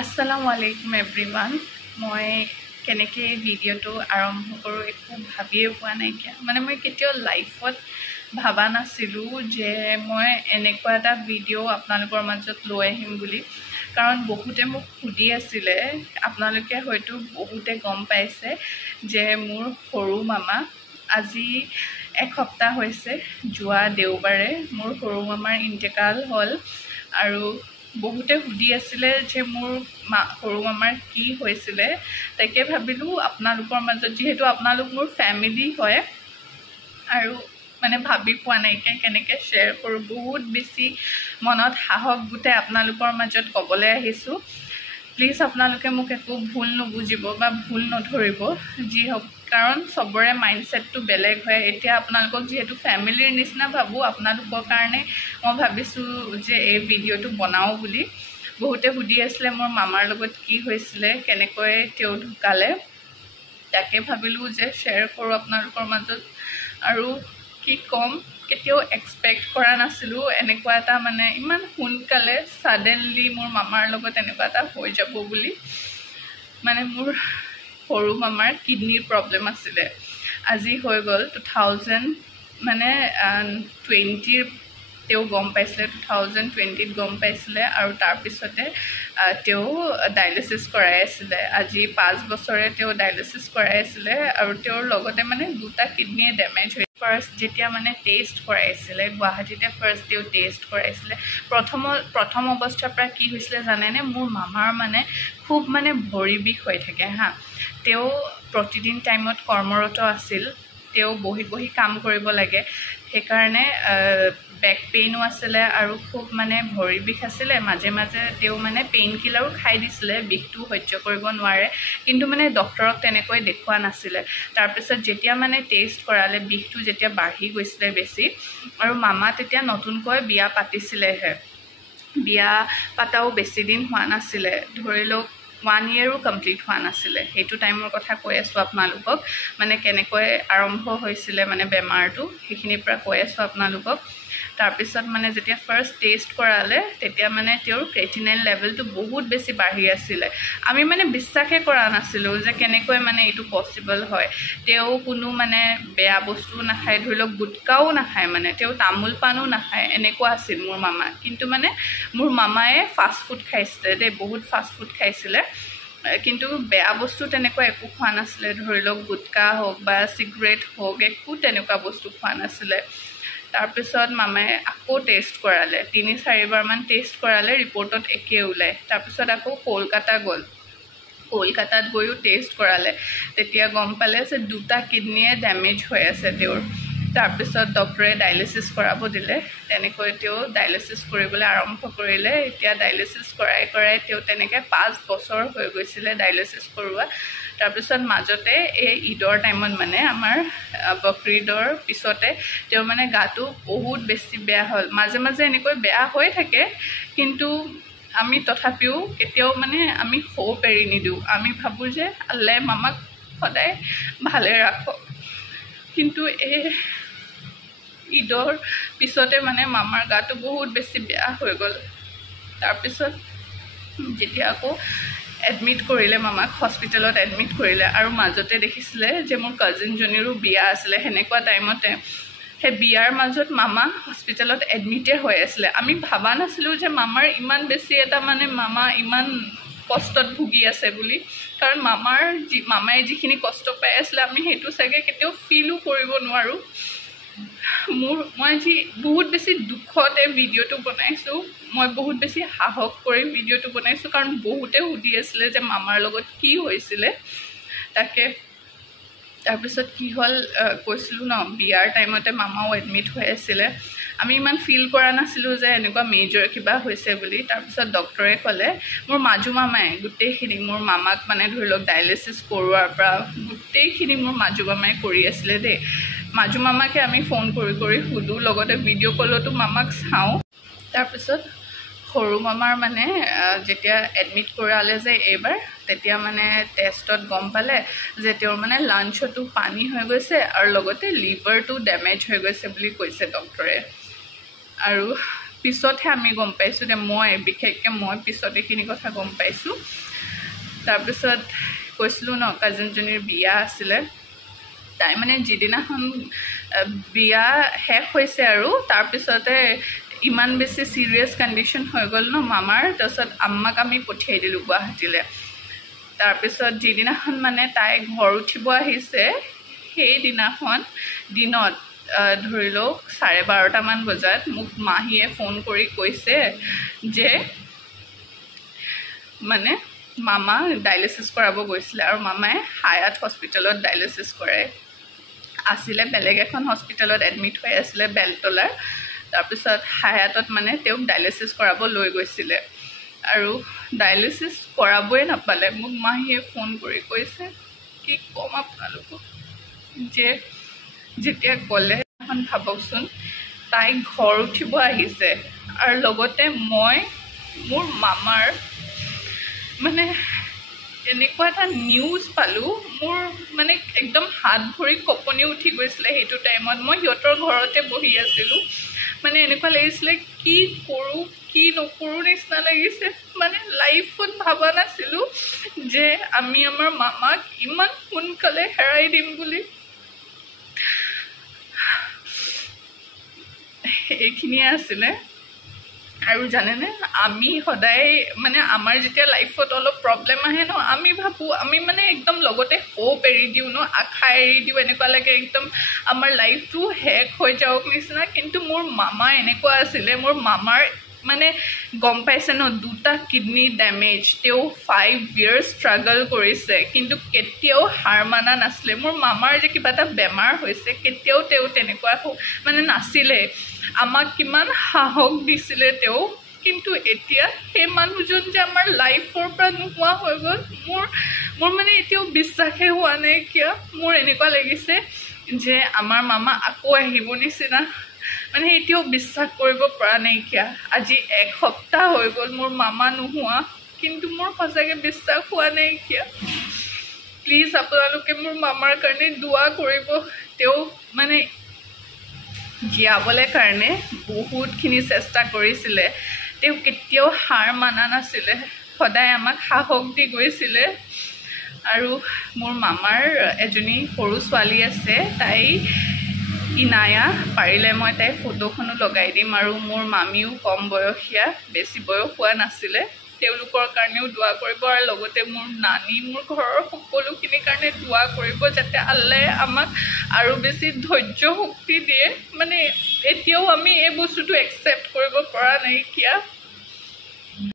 Assalamu alaikum everyone. মই কেনেকৈ ভিডিঅ'টো আৰম্ভ কৰোঁ একো ভাবিয়ে পোৱা নাইকিয়া মানে মই কেতিয়াও লাইফত ভাবা নাছিলোঁ যে মই এনেকুৱা এটা ভিডিঅ' আপোনালোকৰ মাজত লৈ আহিম বুলি কাৰণ বহুতে মোক সুধি আছিলে আপোনালোকে হয়তো বহুতে গম পাইছে যে মোৰ সৰু মামা আজি এসপ্তাহ হৈছে যোৱা দেওবাৰে মোৰ সৰু মামাৰ ইন্তেকাল হ'ল আৰু বহুতে সুধি আছিলে যে মোৰ সৰু মামাৰ কি হৈছিলে তাকে ভাবিলোঁ আপোনালোকৰ মাজত যেহেতু আপোনালোক মোৰ ফ্যামিলি হয় আৰু মানে ভাবি পোৱা নাইকে কেনেকৈ শ্বেয়াৰ কৰোঁ বহুত বেছি মনত সাহস গোটে আপোনালোকৰ মাজত ক'বলৈ আহিছোঁ প্লিজ আপোনালোকে মোক একো ভুল নুবুজিব বা ভুল নধৰিব যি হওক কাৰণ সবৰে মাইন্ডসেটটো বেলেগ হয় এতিয়া আপোনালোকক যেহেতু ফ্যামিলিৰ নিচিনা ভাবো আপোনালোকৰ কাৰণে মই ভাবিছোঁ যে এই ভিডিঅ'টো বনাও বুলি বহুতে সুধি আছিলে মোৰ মামাৰ লগত কি হৈছিলে কেনেকৈ তেওঁ ঢুকালে তাকে ভাবিলোঁ যে শ্বেয়াৰ কৰোঁ আপোনালোকৰ মাজত আৰু কি কম কেতিয়াও এক্সপেক্ট কৰা নাছিলোঁ এনেকুৱা এটা মানে ইমান সোনকালে সাডেনলি মোৰ মামাৰ লগত এনেকুৱা এটা হৈ যাব বুলি মানে মোৰ সৰু মামাৰ কিডনিৰ প্ৰবলেম আছিলে আজি হৈ গ'ল 2000 মানে 20 তেও গম পাইছিলে 2020 গম পাইছিলে আৰু তাৰ পিছতে তেও ডায়ালিসিস কৰাই আছিলে আজি 5 বছৰে তেও ডায়ালিসিস কৰাই আছিলে আৰু তেওঁৰ লগতে মানে দুটা কিডনি ড্যামেজ হৈ ফাৰ্স্ট যেতিয়া মানে টেষ্ট কৰাইছিলে গুৱাহাটীতে ফাৰ্স্ট তেও টেষ্ট কৰাইছিলে প্ৰথম অৱস্থাৰ পৰা কি হৈছিলে জানেনে মোৰ মামাৰ মানে খুব মানে ভৰি বিষ হৈ থাকে হা তেও প্ৰতিদিন টাইমত কৰ্মৰত আছিল তেও বহি কাম কৰিব লাগে সেইকাৰণে বেক পেইনো আছিলে আৰু খুব মানে ভৰি বিষ আছিলে মাজে মাজে তেও মানে পেইন কিলাৰো খাই দিছিলে বিষটো সহ্য কৰিব নোৱাৰে কিন্তু মানে ডক্টৰক তেনেকৈ দেখুৱা নাছিলে তাৰ পিছত যেতিয়া মানে টেষ্ট কৰালে বিষটো যেতিয়া বাঢ়ি গৈছিলে বেছি আৰু মামা তেতিয়া নতুনকৈ বিয়া পাতিছিলেহে বিয়া পাতাও বেছি দিন হোৱা নাছিলে ধৰি লওক 1 yearও কমপ্লিট হোৱা নাছিলে সেইটো টাইমৰ কথা কৈ আছো আপোনালোকক মানে কেনেকৈ আৰম্ভ হৈছিলে মানে বেমাৰটো সেইখিনিৰ পৰা কৈ আছো আপোনালোকক তাৰ পিছত মানে যেতিয়া ফাৰ্স্ট টেষ্ট কৰালে তেতিয়া মানে তেওঁৰ ক্ৰিয়েটিনিন লেভেলটো বহুত বেছি বাঢ়ি আছিল আমি মানে বিশ্বাসে কৰা নাছিলো যে কেনেকৈ মানে এটো পসিবল হয় তেও কোনো মানে বেয়া বস্তু নাখায় ধৰি লওক গুটকাও নাখায় মানে তেও তামুল পানো নাখায় এনেকুৱা আছিল মোৰ মামা কিন্তু মানে মোৰ মামায়ে ফাষ্ট ফুড খাইছিলে দে বহুত ফাষ্ট ফুড খাইছিলে কিন্তু বেয়া বস্তু তেনেকুৱা একো খোৱা নাছিলে ধৰি লওক গুটকা হোক বা সিগাৰেট হোক একো তেনেকুৱা বস্তু খোৱা নাছিলে তাৰ পিছত মামায়ে আকৌ টেষ্ট কৰালে 3-4 বাৰ মান টেষ্ট কৰালে ৰিপৰ্টত একে ওলাই তাৰ পিছত আকৌ কলকাতাত গৈও টেষ্ট কৰালে তেতিয়া গম পালে যে দুটা কিডনিয়ে ড্যামেজ হৈ আছে তেওঁৰ তাৰ পিছত ডক্টৰে ডায়ালিসিস কৰাব দিলে তেনেকৈ তেও ডায়ালিসিস কৰিবলৈ আৰম্ভ কৰিলে এতিয়া ডায়ালিসিস কৰাই তেও তেনেকৈ 5 বছৰ হৈ গৈছিলে ডায়ালিসিস কৰোৱা তাৰ পিছত মাজতে এই ঈদৰ টাইমত মানে আমাৰ বকৰীদৰ পিছতে তেও মানে গাটো বহুত বেছি বেয়া হ'ল মাজে মাজে এনেকৈ বেয়া হৈ থাকে কিন্তু আমি তথাপিও কেতিয়াও মানে আমি হোপ এৰি নিদিও আমি ভাবো যে আল্লাহ মামাক সদায় ভালে ৰাখক কিন্তু এই ঈদৰ পিছতে মানে মামাৰ গাটো বহুত বেছি বেয়া হৈ গ'ল তাৰ পিছত যেতিয়া আকৌ এডমিট কৰিলে মামাক হস্পিটেলত এডমিট কৰিলে আৰু মাজতে দেখিছিলে যে মোৰ কাজিন জনীৰো বিয়া আছিলে হেনেকুৱা টাইমতে হে বিয়াৰ মাজত মামা হস্পিটেলত এডমিটে হৈ আছিল আমি ভাবা নাছিলো যে মামাৰ ইমান বেছি এটা মানে মামা ইমান কষ্টত ভুগি আছে বুলি কাৰণ মামাই যিখিনি কষ্ট পাই আছিল আমি হেতু সাগে কেতিয়াও ফিলও কৰিব নোৱাৰো মই যি বহুত বেছি দুখতে ভিডিঅ'টো বনাইছো মই বহুত বেছি সাহস কৰি ভিডিঅ'টো বনাইছো কাৰণ বহুতে সুধি আছিল যে মামাৰ লগত কি হৈছিল তাকে তাৰ পিছত কি হল কৈছিলো ন বিয়াৰ টাইমতে মামাও এডমিট হৈ আছিল আমি ইমান ফিল কৰা নাছিলো যে এনেকুৱা মেজৰ কিবা হৈছে বুলি তাৰ পিছত ডক্টৰে ক'লে মোৰ মাজু মামাই গুটেইখিনি মোৰ মামাক মানে ধৰি লওক ডায়ালিসিস কৰোৱাৰ পৰা গুটেইখিনি মোৰ মাজু মামাই কৰি আছিল দে মাজু মামাকে আমি ফোন কৰি হুদু লগতে ভিডিঅ' কলতো মামাক চাও তাৰ পিছত সৰু মামাৰ মানে যেতিয়া এডমিট কৰালে যে এবাৰ তেতিয়া মানে টেষ্টত গম পালে যে তেওঁৰ মানে লাঞ্চটো পানী হৈ গৈছে আৰু লগতে লিভাৰটো ড্যামেজ হৈ গৈছে বুলি কৈছে ডক্টৰে আৰু পিছতহে আমি গম পাইছোঁ যে বিশেষকৈ মই পিছত এইখিনি কথা গম পাইছোঁ। তাৰপিছত কৈছিলোঁ ন কাজিনজনীৰ বিয়া আছিলে, তাই মানে যিদিনাখন বিয়া শেষ হৈছে আৰু তাৰপিছতে ইমান বেছি চিৰিয়াছ কণ্ডিশ্যন হৈ গ'ল ন মামাৰ, তাৰপিছত আম্মাক আমি পঠিয়াই দিলোঁ গুৱাহাটীলৈ। তাৰপিছত যিদিনাখন মানে তাই ঘৰ উঠিব আহিছে সেইদিনাখন দিনত ধৰি লওক 12:30মান বজাত মোক মাহীয়ে ফোন কৰি কৈছে যে মানে মামা ডায়েলিচিছ কৰাব গৈছিলে, আৰু মামাই হায়াত হস্পিটেলত ডায়েলিচিছ কৰে আছিলে, বেলেগ এখন হস্পিটেলত এডমিট হৈ আছিলে বেলতলাৰ। তাৰপিছত হায়াতত মানে তেওঁক ডায়েলিচিছ কৰাব লৈ গৈছিলে, আৰু ডায়েলিচিছ কৰাবই নাপালে। মোক মাহীয়ে ফোন কৰি কৈছে কি ক'ম আপোনালোকক, যে যেতিয়া ক'লে এখন ভাবকচোন তাই ঘৰ উঠিব আহিছে, আৰু লগতে মই মোৰ মামাৰ মানে এনেকুৱা এটা নিউজ পালোঁ, মোৰ মানে একদম হাত ভৰি কঁপনি উঠি গৈছিলে সেইটো টাইমত। মই সিহঁতৰ ঘৰতে বহি আছিলোঁ, মানে এনেকুৱা লাগিছিলে কি কৰোঁ কি নকৰোঁ নিচিনা লাগিছে। মানে লাইফত ভবা নাছিলোঁ যে আমি আমাৰ মামাক ইমান সোনকালে হেৰাই দিম বুলি। এইখিনিয়ে আছিলে। আৰু জানেনে, আমি সদায় মানে আমাৰ যেতিয়া লাইফত অলপ প্ৰব্লেম আহে ন, আমি ভাবোঁ আমি মানে একদম লগতে হোপ এৰি দিওঁ ন, আশা এৰি দিওঁ, এনেকুৱা লাগে একদম আমাৰ লাইফটো শেষ হৈ যাওক নিচিনা। কিন্তু মোৰ মামা এনেকুৱা আছিলে, মোৰ মামাৰ মানে গম পাইছে ন 2টা কিডনি ডেমেজ, তেওঁ 5 years ষ্ট্ৰাগল কৰিছে কিন্তু কেতিয়াও হাৰ মানা নাছিলে। মোৰ মামাৰ যে কিবা এটা বেমাৰ হৈছে কেতিয়াও তেওঁ তেনেকুৱা মানে নাছিলে, আমাক কিমান সাহস দিছিলে তেওঁ। কিন্তু এতিয়া সেই মানুহজন যে আমাৰ লাইফৰ পৰা নোহোৱা হৈ গ'ল, মোৰ মানে এতিয়াও বিশ্বাসেই হোৱা নাই। কিয় মোৰ এনেকুৱা লাগিছে যে আমাৰ মামা আকৌ আহিব নিচিনা, মানে এতিয়াও বিশ্বাস কৰিব পৰা নাইকিয়া। আজি 1 সপ্তাহ হৈ গ'ল মোৰ মামা নোহোৱা, কিন্তু মোৰ সঁচাকৈ বিশ্বাস হোৱা নাইকিয়া। প্লিজ আপোনালোকে মোৰ মামাৰ কাৰণে দুৱা কৰিব। তেওঁ মানে জীয়াবলৈ কাৰণে বহুতখিনি চেষ্টা কৰিছিলে, তেওঁ কেতিয়াও হাৰ মানা নাছিলে, সদায় আমাক সাহস দি গৈছিলে। আৰু মোৰ মামাৰ এজনী সৰু ছোৱালী আছে, তাই ইনায়া, পাৰিলে মই তাইৰ ফটোখনো লগাই দিম। আৰু মোৰ মামীও কম বয়সীয়া, বেছি বয়স হোৱা নাছিলে, তেওঁলোকৰ কাৰণেও দোৱা কৰিব। আৰু লগতে মোৰ নানী, মোৰ ঘৰৰ সকলোখিনিৰ কাৰণে দোৱা কৰিব, যাতে আল্লাহে আমাক আৰু বেছি ধৈৰ্য শক্তি দিয়ে। মানে এতিয়াও আমি এই বস্তুটো একচেপ্ট কৰিব পৰা নাইকিয়া।